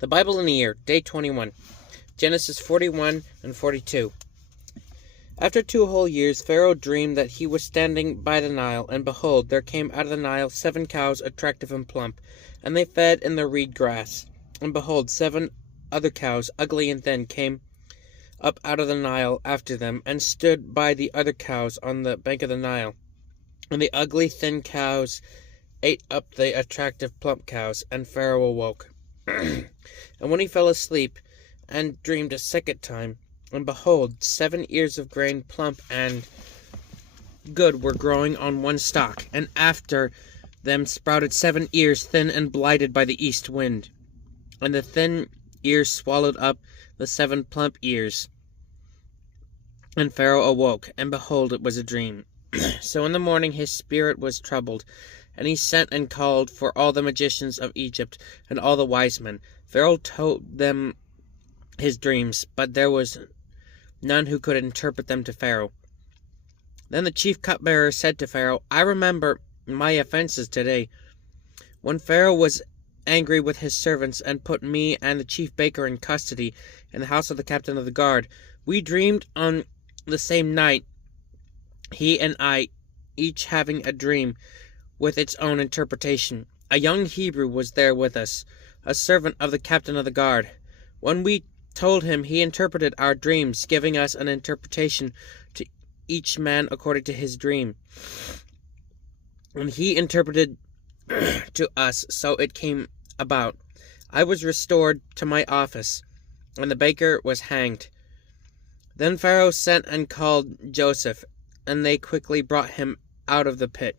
The Bible in a Year, Day 21, Genesis 41 and 42. After 2 whole years, Pharaoh dreamed that he was standing by the Nile, and behold, there came out of the Nile 7 cows, attractive and plump, and they fed in the reed grass. And behold, 7 other cows, ugly and thin, came up out of the Nile after them, and stood by the other cows on the bank of the Nile. And the ugly, thin cows ate up the attractive, plump cows, and Pharaoh awoke. And when he fell asleep, and dreamed a second time, and behold, 7 ears of grain, plump and good, were growing on one stalk, and after them sprouted 7 ears, thin and blighted by the east wind. And the thin ears swallowed up the 7 plump ears. And Pharaoh awoke, and behold, it was a dream. So in the morning his spirit was troubled, and he sent and called for all the magicians of Egypt and all the wise men. Pharaoh told them his dreams, but there was none who could interpret them to Pharaoh. Then the chief cupbearer said to Pharaoh, I remember my offenses today. When Pharaoh was angry with his servants and put me and the chief baker in custody in the house of the captain of the guard, we dreamed on the same night, he and I, each having a dream with its own interpretation. A young Hebrew was there with us, a servant of the captain of the guard. When we told him, he interpreted our dreams, giving us an interpretation to each man according to his dream. And he interpreted to us, so it came about. I was restored to my office, and the baker was hanged. Then Pharaoh sent and called Joseph, and they quickly brought him out of the pit.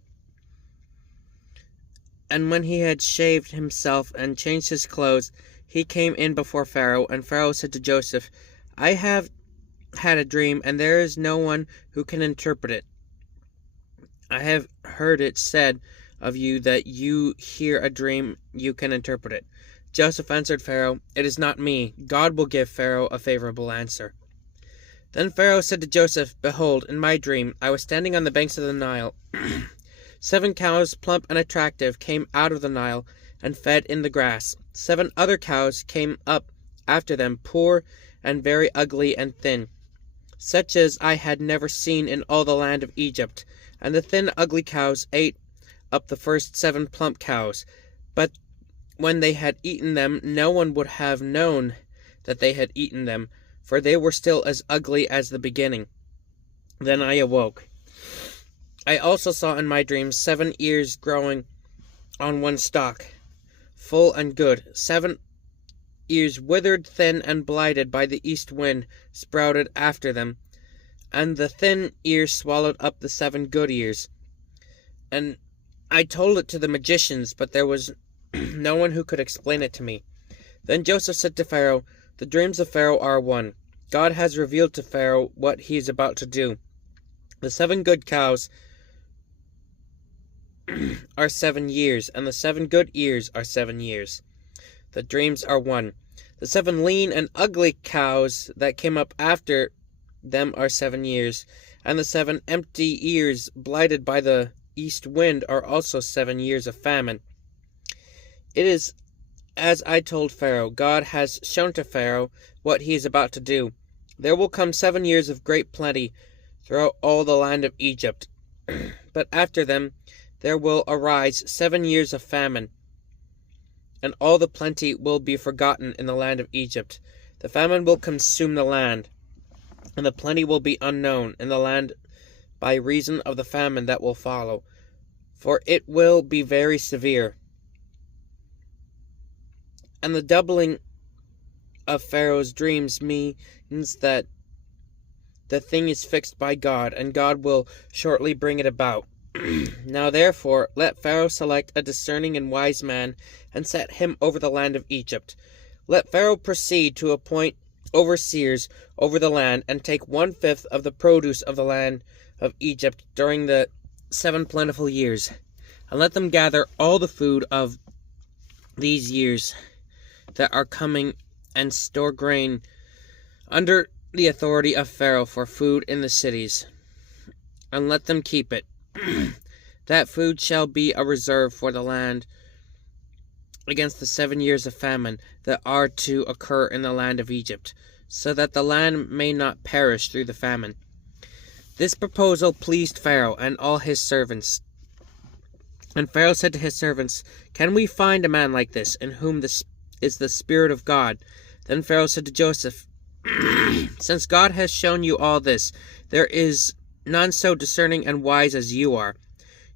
And when he had shaved himself and changed his clothes, he came in before Pharaoh, and Pharaoh said to Joseph, I have had a dream, and there is no one who can interpret it. I have heard it said of you that you hear a dream, you can interpret it. Joseph answered Pharaoh, It is not me. God will give Pharaoh a favorable answer. Then Pharaoh said to Joseph, Behold, in my dream I was standing on the banks of the Nile. 7 cows, plump and attractive, came out of the Nile and fed in the grass. 7 other cows came up after them, poor and very ugly and thin, such as I had never seen in all the land of Egypt. And the thin, ugly cows ate up the first 7 plump cows. But when they had eaten them, no one would have known that they had eaten them, for they were still as ugly as the beginning. Then I awoke. I also saw in my dream 7 ears growing on one stalk, full and good. 7 ears withered, thin, and blighted by the east wind sprouted after them, and the thin ears swallowed up the 7 good ears. And I told it to the magicians, but there was no one who could explain it to me. Then Joseph said to Pharaoh, The dreams of Pharaoh are one. God has revealed to Pharaoh what he is about to do. The 7 good cows are 7 years, and the 7 good ears are 7 years. The dreams are one. The 7 lean and ugly cows that came up after them are 7 years, and the 7 empty ears blighted by the east wind are also 7 years of famine. It is as I told Pharaoh. God has shown to Pharaoh what he is about to do. There will come 7 years of great plenty throughout all the land of Egypt, but after them there will arise 7 years of famine, and all the plenty will be forgotten in the land of Egypt. The famine will consume the land, and the plenty will be unknown in the land by reason of the famine that will follow, for it will be very severe. And the doubling of Pharaoh's dreams means that the thing is fixed by God, and God will shortly bring it about. Now therefore, let Pharaoh select a discerning and wise man, and set him over the land of Egypt. Let Pharaoh proceed to appoint overseers over the land, and take 1/5 of the produce of the land of Egypt during the 7 plentiful years, and let them gather all the food of these years that are coming, and store grain under the authority of Pharaoh for food in the cities, and let them keep it. That food shall be a reserve for the land against the 7 years of famine that are to occur in the land of Egypt, so that the land may not perish through the famine. This proposal pleased Pharaoh and all his servants. And Pharaoh said to his servants, "Can we find a man like this, in whom is the Spirit of God?" Then Pharaoh said to Joseph, "Since God has shown you all this, there is none so discerning and wise as you are.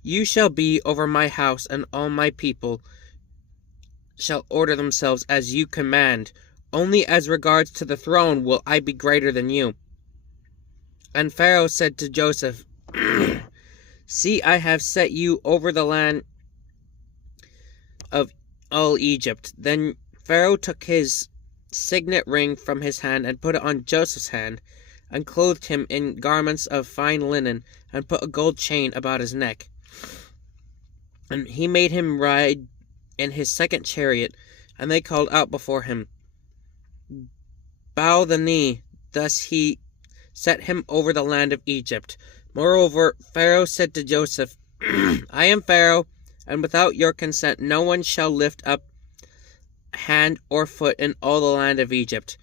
You shall be over my house, and all my people shall order themselves as you command. Only as regards to the throne will I be greater than you." And Pharaoh said to Joseph, "See, I have set you over the land of all Egypt." Then Pharaoh took his signet ring from his hand and put it on Joseph's hand, and clothed him in garments of fine linen, and put a gold chain about his neck. And he made him ride in his second chariot, and they called out before him, "Bow the knee." Thus he set him over the land of Egypt. Moreover, Pharaoh said to Joseph, "I am Pharaoh, and without your consent no one shall lift up hand or foot in all the land of Egypt."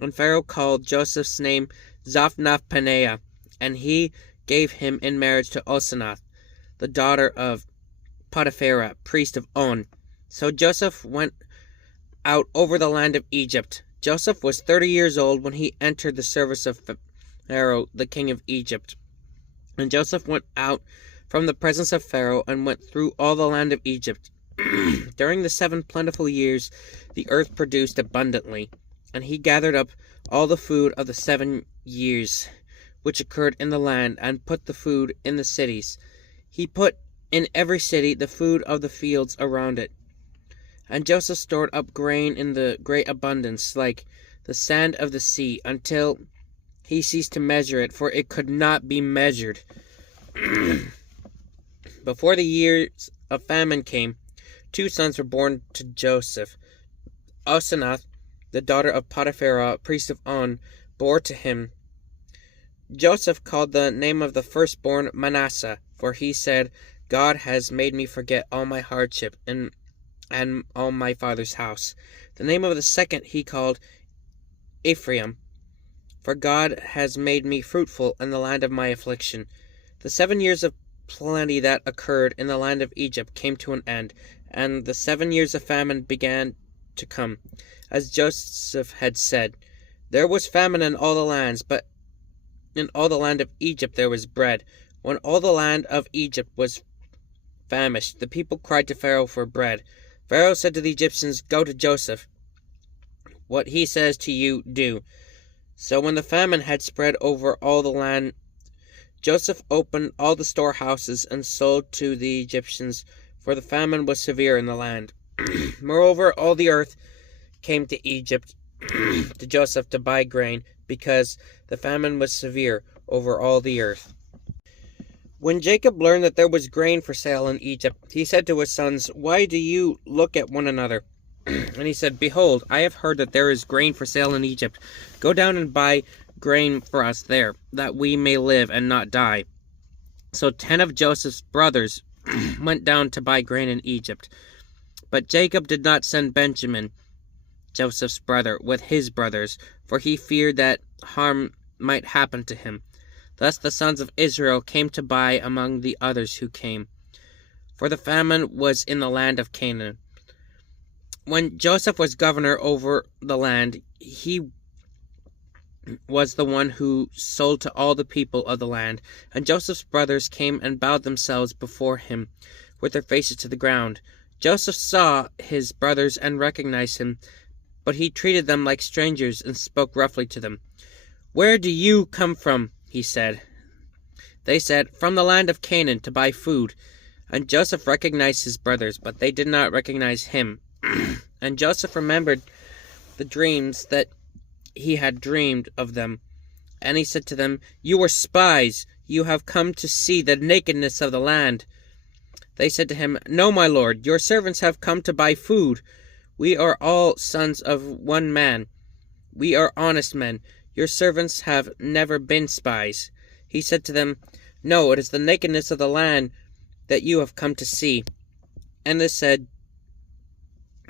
And Pharaoh called Joseph's name Zaphnath-Paneah, and he gave him in marriage to Asenath, the daughter of Potiphera, priest of On. So Joseph went out over the land of Egypt. Joseph was 30 years old when he entered the service of Pharaoh, the king of Egypt. And Joseph went out from the presence of Pharaoh and went through all the land of Egypt. During the 7 plentiful years, the earth produced abundantly, and he gathered up all the food of the 7 years which occurred in the land, and put the food in the cities. He put in every city the food of the fields around it. And Joseph stored up grain in the great abundance, like the sand of the sea, until he ceased to measure it, for it could not be measured. Before the years of famine came, 2 sons were born to Joseph. Asenath, the daughter of Potiphera, priest of On, bore to him. Joseph called the name of the firstborn Manasseh, for he said, "God has made me forget all my hardship and all my father's house." The name of the second he called Ephraim, for God has made me fruitful in the land of my affliction. The 7 years of plenty that occurred in the land of Egypt came to an end, and the 7 years of famine began to come. As Joseph had said, there was famine in all the lands, but in all the land of Egypt there was bread. When all the land of Egypt was famished, the people cried to Pharaoh for bread. Pharaoh said to the Egyptians, "Go to Joseph. What he says to you, do." So when the famine had spread over all the land, Joseph opened all the storehouses and sold to the Egyptians, for the famine was severe in the land. Moreover, all the earth came to Egypt to Joseph to buy grain, because the famine was severe over all the earth. When Jacob learned that there was grain for sale in Egypt, he said to his sons, "Why do you look at one another?" And he said, "Behold, I have heard that there is grain for sale in Egypt. Go down and buy grain for us there, that we may live and not die." So 10 of Joseph's brothers went down to buy grain in Egypt. But Jacob did not send Benjamin, Joseph's brother, with his brothers, for he feared that harm might happen to him. Thus the sons of Israel came to buy among the others who came, for the famine was in the land of Canaan. When Joseph was governor over the land, he was the one who sold to all the people of the land. And Joseph's brothers came and bowed themselves before him with their faces to the ground. Joseph saw his brothers and recognized him, but he treated them like strangers and spoke roughly to them. "Where do you come from?" he said. They said, "From the land of Canaan, to buy food." And Joseph recognized his brothers, but they did not recognize him. And Joseph remembered the dreams that he had dreamed of them. And he said to them, "You are spies. You have come to see the nakedness of the land." They said to him, "No, my lord, your servants have come to buy food. We are all sons of one man. We are honest men. Your servants have never been spies." He said to them, "No, it is the nakedness of the land that you have come to see." And they said,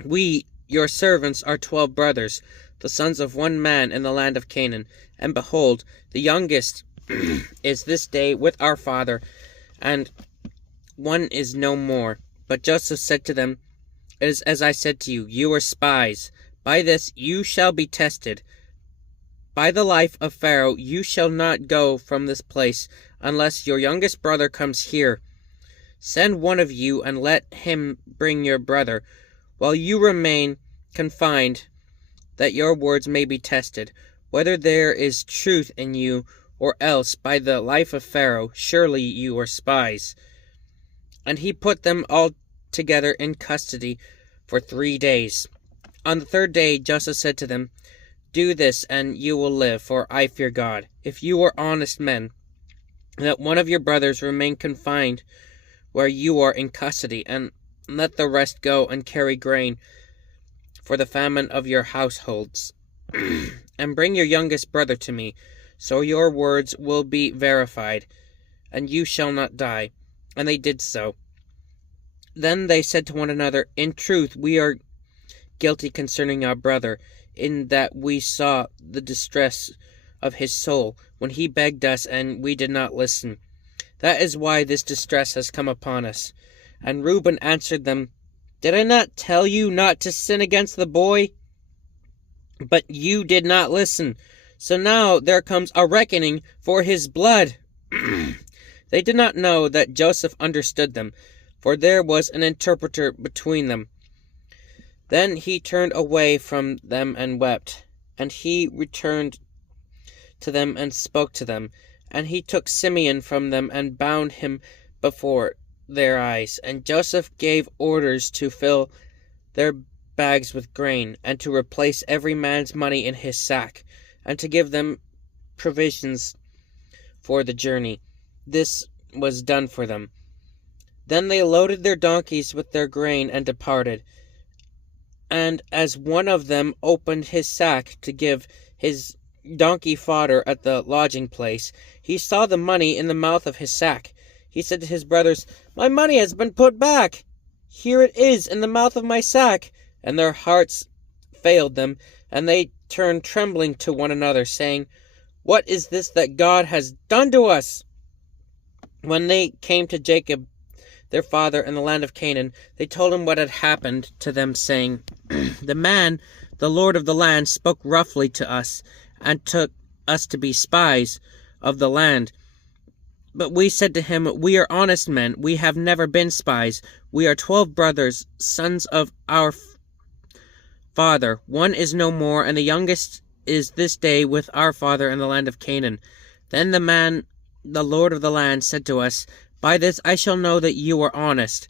We, your servants, are 12 brothers, the sons of one man in the land of Canaan. And behold, the youngest is this day with our father, and one is no more. But Joseph said to them, It is as I said to you, you are spies. By this you shall be tested. By the life of Pharaoh, you shall not go from this place, unless your youngest brother comes here. Send one of you, and let him bring your brother, while you remain confined, that your words may be tested, whether there is truth in you, or else, by the life of Pharaoh, surely you are spies. And he put them all together in custody for 3 days. On the 3rd day Joseph said to them, Do this, and you will live, for I fear God. If you are honest men, let one of your brothers remain confined where you are in custody, and let the rest go and carry grain for the famine of your households. And bring your youngest brother to me, so your words will be verified, and you shall not die. And they did so. Then they said to one another, In truth, we are guilty concerning our brother, in that we saw the distress of his soul when he begged us, and we did not listen. That is why this distress has come upon us. And Reuben answered them, Did I not tell you not to sin against the boy? But you did not listen. So now there comes a reckoning for his blood. They did not know that Joseph understood them, for there was an interpreter between them. Then he turned away from them and wept. And he returned to them and spoke to them. And he took Simeon from them and bound him before their eyes. And Joseph gave orders to fill their bags with grain, and to replace every man's money in his sack, and to give them provisions for the journey. This was done for them. Then they loaded their donkeys with their grain and departed. And as one of them opened his sack to give his donkey fodder at the lodging place, he saw the money in the mouth of his sack. He said to his brothers, My money has been put back. Here it is in the mouth of my sack. And their hearts failed them, and they turned trembling to one another, saying, What is this that God has done to us? When they came to Jacob, their father, in the land of Canaan, they told him what had happened to them, saying, The man, the lord of the land, spoke roughly to us, and took us to be spies of the land. But we said to him, We are honest men, we have never been spies. We are 12 brothers, sons of our father. One is no more, and the youngest is this day with our father in the land of Canaan. Then the man, the lord of the land, said to us, By this I shall know that you are honest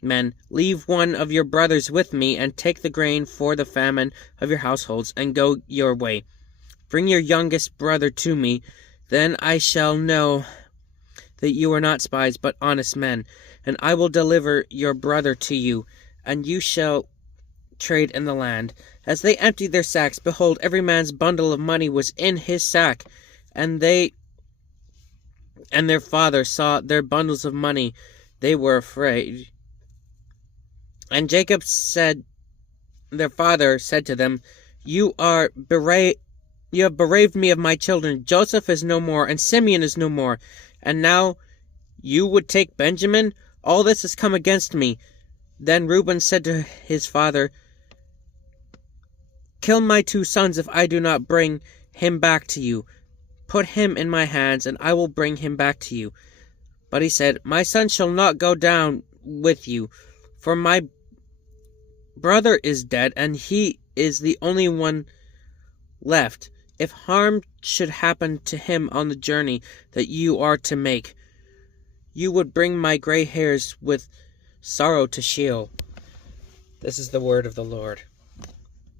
men. Leave one of your brothers with me, and take the grain for the famine of your households, and go your way. Bring your youngest brother to me, then I shall know that you are not spies, but honest men, and I will deliver your brother to you, and you shall trade in the land. As they emptied their sacks, behold, every man's bundle of money was in his sack, and they and their father saw their bundles of money. They were afraid. And Jacob said, their father said to them, You have bereaved me of my children. Joseph is no more, and Simeon is no more. And now you would take Benjamin? All this has come against me. Then Reuben said to his father, Kill my 2 sons if I do not bring him back to you. Put him in my hands, and I will bring him back to you. But he said, My son shall not go down with you, for my brother is dead, and he is the only one left. If harm should happen to him on the journey that you are to make, you would bring my gray hairs with sorrow to Sheol. This is the word of the Lord.